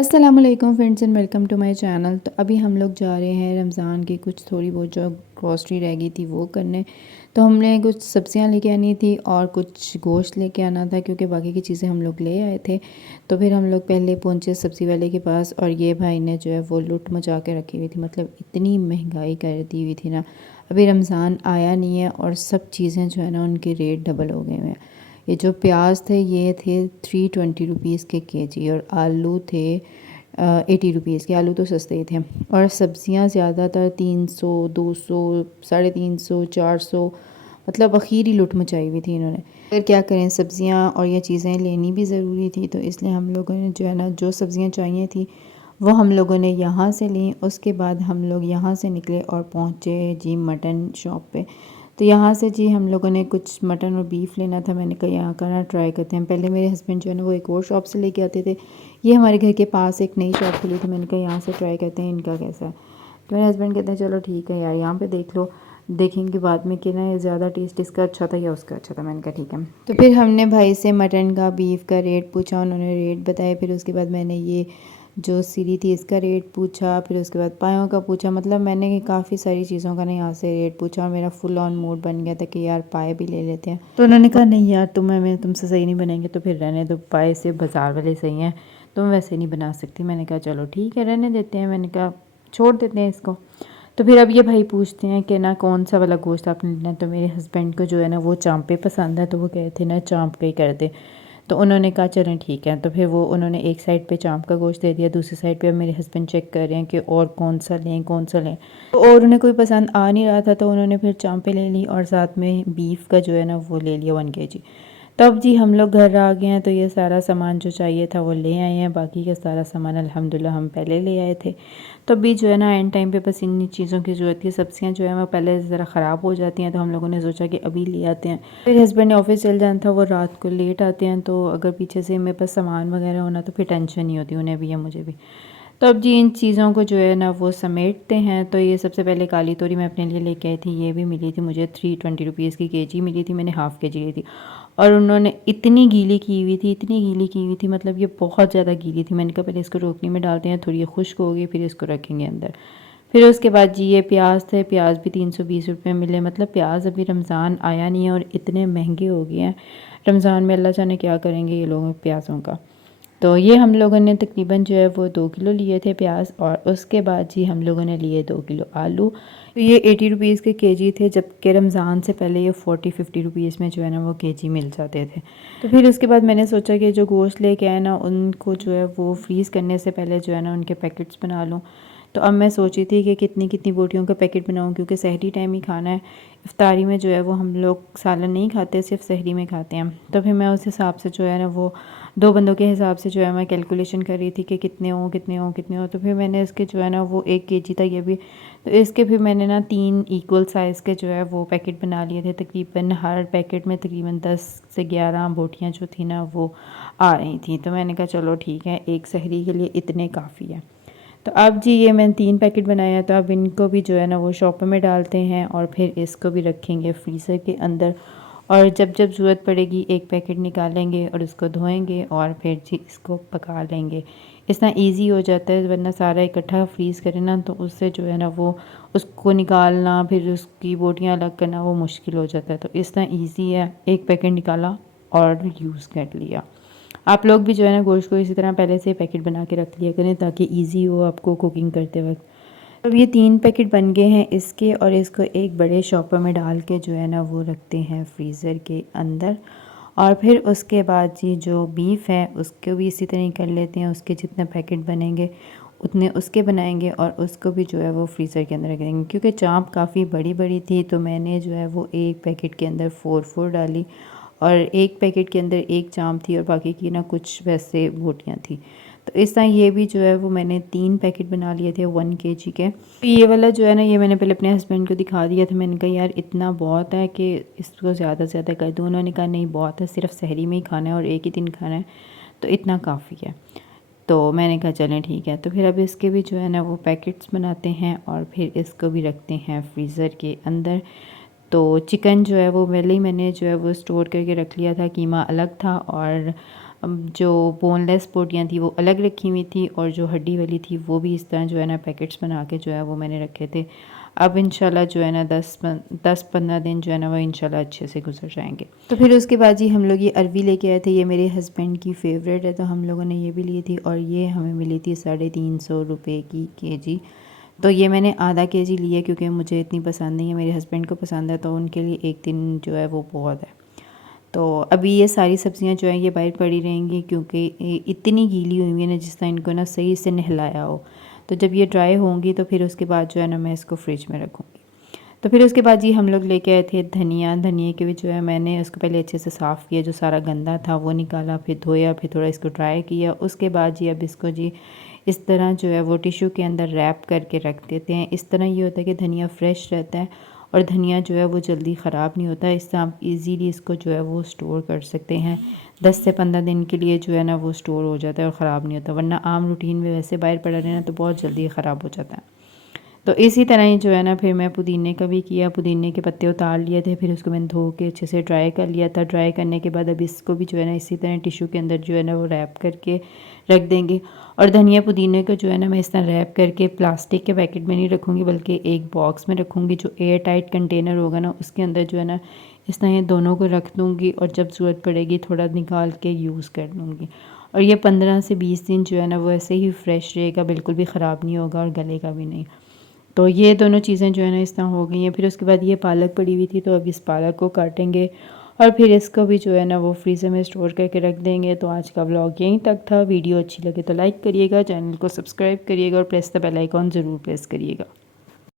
अस्सलामुअलैकुम friends and welcome to my channel. तो अभी हम लोग जा रहे हैं रमज़ान की कुछ थोड़ी बहुत जो ग्रॉसरी रह गई थी वो करने। तो हमने कुछ सब्जियां लेके आनी थी और कुछ गोश्त लेके आना था क्योंकि बाकी की चीज़ें हम लोग ले आए थे। तो फिर हम लोग पहले पहुंचे सब्ज़ी वाले के पास और ये भाई ने जो है वो लूट मचा के रखी हुई थी, मतलब इतनी महंगाई कर दी हुई थी ना। अभी रमज़ान आया नहीं है और सब चीज़ें जो है ना उनके रेट डबल हो गए हुए हैं। ये जो प्याज थे ये थे 320 रुपीज़ के केजी और आलू थे 80 रुपीज़ के। आलू तो सस्ते ही थे और सब्ज़ियाँ ज़्यादातर 300 200 350 400, मतलब आखिरी लुट मचाई हुई थी इन्होंने। फिर क्या करें, सब्ज़ियाँ और ये चीज़ें लेनी भी ज़रूरी थी, तो इसलिए हम लोगों ने जो है ना जो सब्ज़ियाँ चाहिए थी वो हम लोगों ने यहाँ से ली। उसके बाद हम लोग यहाँ से निकले और पहुँचे जी मटन शॉप पे। तो यहाँ से जी हम लोगों ने कुछ मटन और बीफ लेना था। मैंने कहा यहाँ का ना ट्राई करते हैं। पहले मेरे हस्बैंड जो है ना वो एक और शॉप से लेके आते थे। ये हमारे घर के पास एक नई शॉप खुली थी, मैंने कहा यहाँ से ट्राई करते हैं इनका कैसा है। तो मेरे हस्बैंड कहते हैं चलो ठीक है यार, यहाँ पे देख लो, देखेंगे बाद में कि ना ज़्यादा टेस्ट इसका अच्छा था या उसका अच्छा था। मैंने कहा ठीक है। तो फिर हमने भाई से मटन का बीफ का रेट पूछा, उन्होंने रेट बताया। फिर उसके बाद मैंने ये जो सीरी थी इसका रेट पूछा, फिर उसके बाद पायों का पूछा। मतलब मैंने काफ़ी सारी चीज़ों का ना यहाँ से रेट पूछा और मेरा फुल ऑन मूड बन गया था कि यार पाए भी ले लेते हैं। तो उन्होंने कहा नहीं यार मैं तुमसे सही नहीं बनेंगे तो फिर रहने दो, पाए से बाज़ार वाले सही हैं, तुम वैसे नहीं बना सकती। मैंने कहा चलो ठीक है रहने देते हैं, मैंने कहा छोड़ देते हैं इसको। तो फिर अब ये भाई पूछते हैं कि ना कौन सा वाला गोश्त आपने लेना है। तो मेरे हस्बैंड को जो है ना वो चांपे पसंद है, तो वो कहे थे ना चांप का ही कर दे। तो उन्होंने कहा चलें ठीक है। तो फिर वो उन्होंने एक साइड पे चांप का गोश्त दे दिया, दूसरी साइड पे अब मेरे हस्बैंड चेक कर रहे हैं कि और कौन सा लें कौन सा लें। तो और उन्हें कोई पसंद आ नहीं रहा था, तो उन्होंने फिर चांपे ले ली और साथ में बीफ का जो है ना वो ले लिया 1 kg। तब जी हम लोग घर आ गए हैं, तो ये सारा सामान जो चाहिए था वो ले आए हैं। बाकी का सारा सामान अल्हम्दुलिल्लाह हम पहले ले आए थे। तो अभी जो है ना एंड टाइम पे बस इन चीज़ों की ज़रूरत थी। सब्जियां जो है वो पहले ज़रा ख़राब हो जाती हैं, तो हम लोगों ने सोचा कि अभी ले आते हैं। फिर हस्बैंड ने ऑफिस चल जाना था, वो रात को लेट आते हैं, तो अगर पीछे से मेरे पास सामान वगैरह होना तो फिर टेंशन नहीं होती उन्हें भी या मुझे भी। तो अब जी इन चीज़ों को जो है ना वो समेटते हैं। तो ये सबसे पहले काली तोरी मैं अपने लिए लेके आई थी। ये भी मिली थी मुझे 320 रुपीज़ की केजी मिली थी, मैंने हाफ़ केजी ली थी। और उन्होंने इतनी गीली की हुई थी, इतनी गीली की हुई थी, मतलब ये बहुत ज़्यादा गीली थी। मैंने कहा पहले इसको रोकनी में डालते हैं, थोड़ी ये खुश्क होगी फिर इसको रखेंगे अंदर। फिर उसके बाद जी ये प्याज थे, प्याज भी 320 रुपये मिले। मतलब प्याज अभी रमज़ान आया नहीं है और इतने महंगे हो गए हैं। रमज़ान में अल्लाह जाने क्या करेंगे ये लोग प्याज़ों का। तो ये हम लोगों ने तकरीबन जो है वो 2 किलो लिए थे प्याज। और उसके बाद जी हम लोगों ने लिए 2 किलो आलू। तो ये 80 रुपीज़ के केजी थे, जबकि रमज़ान से पहले ये 40-50 रुपीज़ में जो है ना वो केजी मिल जाते थे। तो फिर उसके बाद मैंने सोचा कि जो गोश्त लेके आए ना उनको जो है वो फ्रीज़ करने से पहले जो है ना उनके पैकेट्स बना लूँ। तो अब मैं सोची थी कि कितनी कितनी बोटियों का पैकेट बनाऊँ, क्योंकि सहरी टाइम ही खाना है। इफ्तारी में जो है वो हम लोग सालन नहीं खाते, सिर्फ सहरी में खाते हैं। तो फिर मैं उस हिसाब से जो है ना वो 2 बंदों के हिसाब से जो है मैं कैलकुलेशन कर रही थी कि कितने हों कितने हों कितने हों। तो फिर मैंने इसके जो है ना वो 1 kg था ये भी। तो इसके फिर मैंने ना 3 इक्वल साइज़ के जो है वो पैकेट बना लिए थे। तकरीबन हर पैकेट में तकरीबन 10 से 11 बोटियाँ जो थी ना वो आ रही थी। तो मैंने कहा चलो ठीक है, एक सहरी के लिए इतने काफ़ी है। तो अब जी ये मैंने 3 पैकेट बनाए हैं, तो अब इनको भी जो है ना वो शॉपर में डालते हैं और फिर इसको भी रखेंगे फ्रीज़र के अंदर। और जब जब ज़रूरत पड़ेगी एक पैकेट निकालेंगे और उसको धोएंगे और फिर जी इसको पका लेंगे। इतना इजी हो जाता है, वरना सारा इकट्ठा फ्रीज़ करें ना तो उससे जो है ना वो उसको निकालना फिर उसकी बोटियाँ अलग करना वो मुश्किल हो जाता है। तो इतना इजी है, एक पैकेट निकाला और यूज़ कर लिया। आप लोग भी जो है ना गोश्त को इसी तरह पहले से पैकेट बना के रख लिया करें ताकि ईज़ी हो आपको कुकिंग करते वक्त। अब ये 3 पैकेट बन गए हैं इसके, और इसको एक बड़े शॉपर में डाल के जो है ना वो रखते हैं फ्रीज़र के अंदर। और फिर उसके बाद जी जो बीफ है उसको भी इसी तरह ही कर लेते हैं। उसके जितने पैकेट बनेंगे उतने उसके बनाएंगे और उसको भी जो है वो फ्रीज़र के अंदर रख देंगे। क्योंकि चाँप काफ़ी बड़ी बड़ी थी तो मैंने जो है वो एक पैकेट के अंदर 4 डाली और एक पैकेट के अंदर एक चाँप थी और बाकी की ना कुछ वैसे बोटियाँ थी। तो इस तरह ये भी जो है वो मैंने 3 पैकेट बना लिए थे 1 kg के। तो ये वाला जो है ना ये मैंने पहले अपने हस्बैंड को दिखा दिया था। मैंने कहा यार इतना बहुत है कि इसको ज़्यादा से ज़्यादा कर दूँ। उन्होंने कहा नहीं बहुत है, सिर्फ सहरी में ही खाना है और एक ही दिन खाना है, तो इतना काफ़ी है। तो मैंने कहा चलें ठीक है। तो फिर अब इसके भी जो है ना वो पैकेट्स बनाते हैं और फिर इसको भी रखते हैं फ्रीज़र के अंदर। तो चिकन जो है वो पहले ही मैंने जो है वो स्टोर करके रख लिया था, कीमा अलग था और जो बोनलेस बोटियाँ थी वो अलग रखी हुई थी और जो हड्डी वाली थी वो भी इस तरह जो है ना पैकेट्स बना के जो है वो मैंने रखे थे। अब इंशाल्लाह जो है ना 10-15 दिन जो है ना वो इंशाल्लाह अच्छे से गुजर जाएंगे। तो फिर उसके बाद जी हम लोग ये अरवी लेके आए थे। ये मेरे हस्बैंड की फ़ेवरेट है, तो हम लोगों ने ये भी ली थी और ये हमें मिली थी 350 रुपये की केजी। तो ये मैंने आधा केजी लिया क्योंकि मुझे इतनी पसंद नहीं है, मेरे हस्बैंड को पसंद है, तो उनके लिए एक दिन जो है वो बहुत है। तो अभी ये सारी सब्ज़ियाँ जो हैं ये बाहर पड़ी रहेंगी क्योंकि इतनी गीली हुई है ना, जिस तरह इनको ना सही से नहलाया हो। तो जब ये ड्राई होंगी तो फिर उसके बाद जो है ना मैं इसको फ्रिज में रखूँगी। तो फिर उसके बाद जी हम लोग लेके आए थे धनिए के भी जो है मैंने उसको पहले अच्छे से साफ़ किया, जो सारा गंदा था वो निकाला, फिर धोया, फिर थोड़ा इसको ड्राई किया। उसके बाद जी अब इसको जी इस तरह जो है वो टिश्यू के अंदर रैप करके रख देते हैं। इस तरह ये होता है कि धनिया फ्रेश रहता है और धनिया जो है वो जल्दी ख़राब नहीं होता। इससे आप इजीली इसको जो है वो स्टोर कर सकते हैं। 10 से 15 दिन के लिए जो है ना वो स्टोर हो जाता है और ख़राब नहीं होता, वरना आम रूटीन में वैसे बाहर पड़ा रहना तो बहुत जल्दी ख़राब हो जाता है। तो इसी तरह ही जो है ना फिर मैं पुदीने का भी किया। पुदीने के पत्ते उतार लिए थे, फिर उसको मैंने धो के अच्छे से ड्राई कर लिया था। ड्राई करने के बाद अब इसको भी जो है ना इसी तरह टिश्यू के अंदर जो है ना वो रैप करके रख देंगे। और धनिया पुदीने को जो है ना मैं इस तरह रैप करके प्लास्टिक के पैकेट में नहीं रखूँगी, बल्कि एक बॉक्स में रखूँगी, जो एयर टाइट कंटेनर होगा ना उसके अंदर जो है ना इस तरह ये दोनों को रख दूँगी और जब ज़रूरत पड़ेगी थोड़ा निकाल के यूज़ कर लूँगी। और ये 15 से 20 दिन जो है ना वो ऐसे ही फ्रेश रहेगा, बिल्कुल भी ख़राब नहीं होगा और गलेगा भी नहीं। तो ये दोनों चीज़ें जो है ना इस तरह हो गई हैं। फिर उसके बाद ये पालक पड़ी हुई थी, तो अब इस पालक को काटेंगे और फिर इसको भी जो है ना वो फ्रीज़र में स्टोर करके रख देंगे। तो आज का व्लॉग यहीं तक था। वीडियो अच्छी लगे तो लाइक करिएगा, चैनल को सब्सक्राइब करिएगा और प्रेस द बेल आइकॉन ज़रूर प्रेस करिएगा।